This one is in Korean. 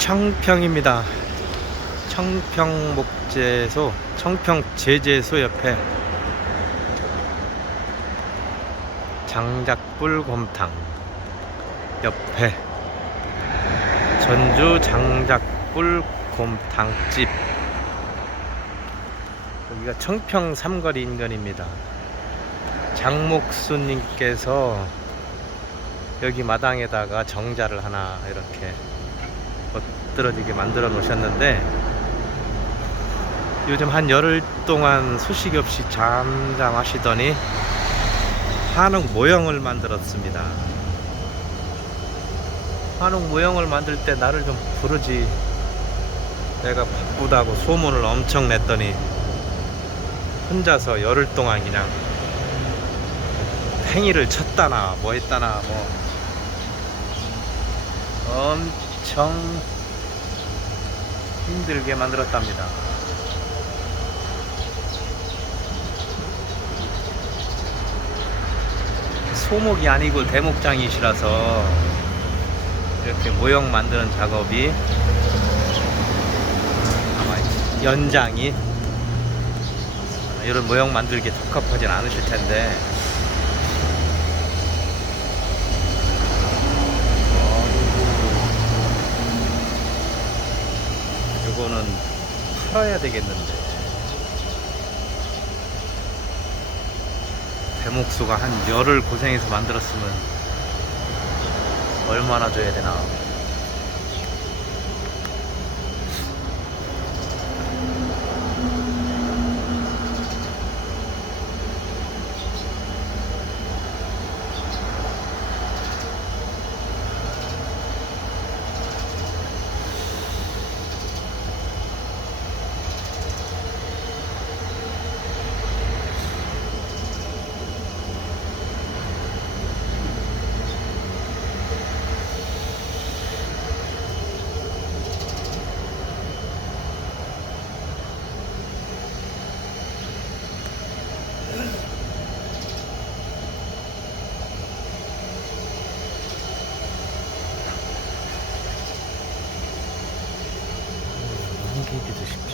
청평입니다. 청평목재소, 청평제재소 옆에 장작불 곰탕 옆에 전주 장작불 곰탕집. 여기가 청평 삼거리 인근입니다. 장목수님께서 여기 마당에다가 정자를 하나 이렇게 멋들어지게 만들어 놓으셨는데, 요즘 한 열흘 동안 소식 없이 잠잠하시더니 한옥 모형을 만들었습니다. 한옥 모형을 만들 때 나를 좀 부르지. 내가 바쁘다고 소문을 엄청 냈더니 혼자서 열흘 동안 그냥 행위를 쳤다나 뭐 했다나 뭐 엄청 힘들게 만들었답니다. 소목이 아니고 대목장이시라서 이렇게 모형 만드는 작업이 아마 연장이 이런 모형 만들기에 적합하진 않으실 텐데, 이거는 팔아야 되겠는데. 대목수가 한 열흘 고생해서 만들었으면 얼마나 줘야 되나. 넘기기도 쉽지.